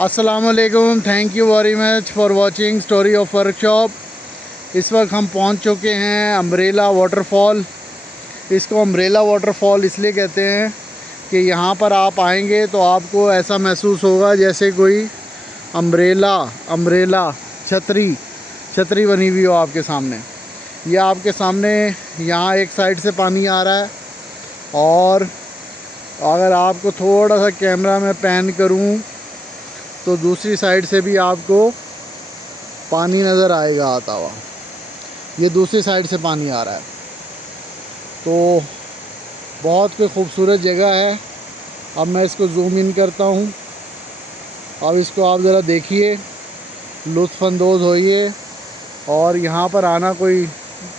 अस्सलामुअलैकुम, thank you very much for watching story of workshop. इस वक्त हम पहुंच चुके हैं अम्ब्रेला वाटरफॉल। इसको अम्ब्रेला वाटरफॉल इसलिए कहते हैं कि यहाँ पर आप आएंगे तो आपको ऐसा महसूस होगा जैसे कोई अम्ब्रेला छतरी बनी हुई हो आपके सामने। ये आपके सामने यहाँ एक साइड से पानी आ रहा है, और अगर आपको थोड़ा सा कैमरा में पैन करूँ तो दूसरी साइड से भी आपको पानी नज़र आएगा आता हुआ। ये दूसरी साइड से पानी आ रहा है, तो बहुत कोई ख़ूबसूरत जगह है। अब मैं इसको जूम इन करता हूँ। अब इसको आप ज़रा देखिए, लुत्फ़अंदोज़ होइए। और यहाँ पर आना कोई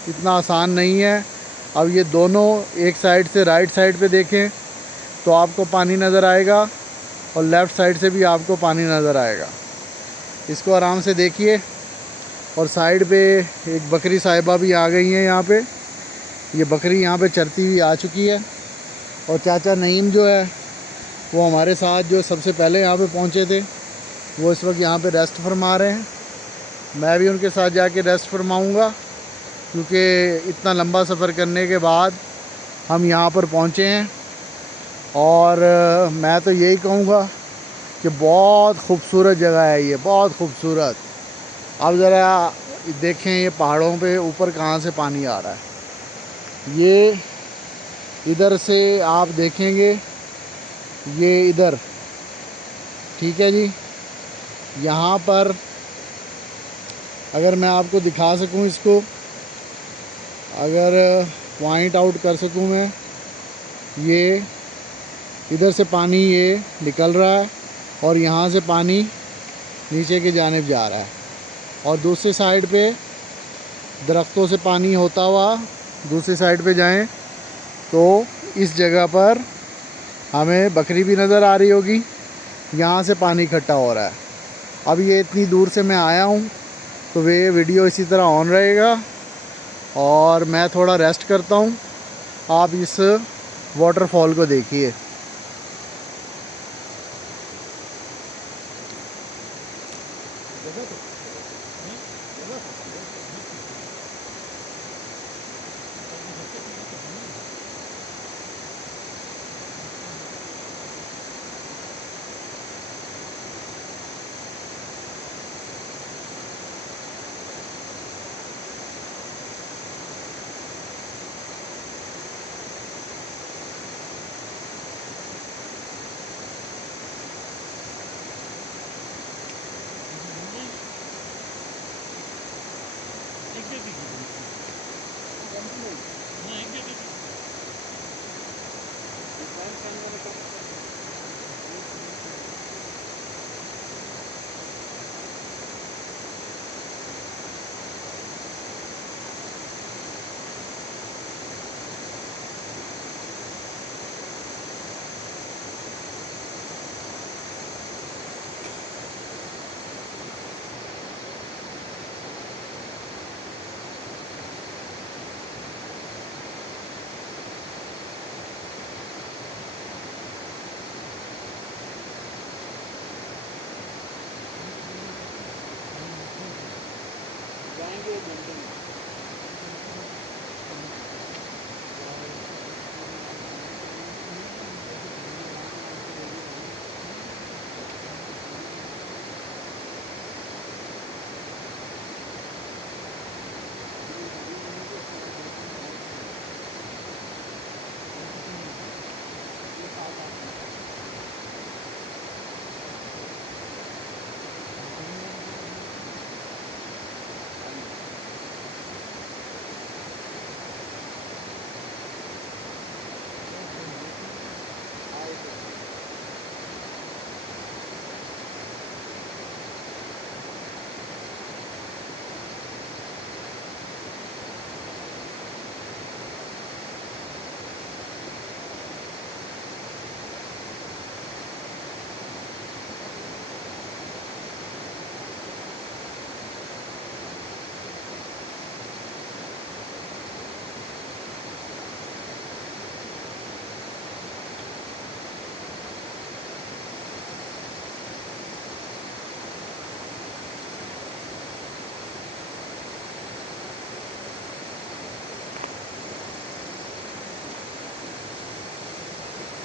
इतना आसान नहीं है। अब ये दोनों एक साइड से राइट साइड पे देखें तो आपको पानी नज़र आएगा, और लेफ़्ट साइड से भी आपको पानी नज़र आएगा। इसको आराम से देखिए। और साइड पे एक बकरी साहिबा भी आ गई हैं यहाँ पे। ये बकरी यहाँ पे चरती हुई आ चुकी है। और चाचा नईम जो है वो हमारे साथ जो सबसे पहले यहाँ पे पहुँचे थे, वो इस वक्त यहाँ पे रेस्ट फरमा रहे हैं। मैं भी उनके साथ जाके रेस्ट फरमाऊँगा, क्योंकि इतना लंबा सफ़र करने के बाद हम यहाँ पर पहुँचे हैं। और मैं तो यही कहूँगा कि बहुत खूबसूरत जगह है ये, बहुत खूबसूरत। अब ज़रा देखें ये पहाड़ों पे ऊपर कहाँ से पानी आ रहा है। ये इधर से आप देखेंगे, ये इधर, ठीक है जी। यहाँ पर अगर मैं आपको दिखा सकूँ, इसको अगर पॉइंट आउट कर सकूँ मैं, ये इधर से पानी ये निकल रहा है और यहाँ से पानी नीचे की जानिब जा रहा है। और दूसरी साइड पे दरख्तों से पानी होता हुआ दूसरी साइड पे जाएं तो इस जगह पर हमें बकरी भी नज़र आ रही होगी। यहाँ से पानी इकट्ठा हो रहा है। अब ये इतनी दूर से मैं आया हूँ तो वे वीडियो इसी तरह ऑन रहेगा, और मैं थोड़ा रेस्ट करता हूँ। आप इस वाटरफॉल को देखिए।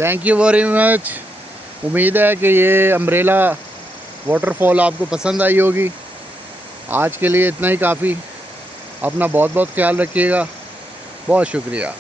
Thank you very much. उम्मीद है कि ये अम्ब्रेला वाटरफॉल आपको पसंद आई होगी। आज के लिए इतना ही काफ़ी। अपना बहुत बहुत ख्याल रखिएगा। बहुत शुक्रिया।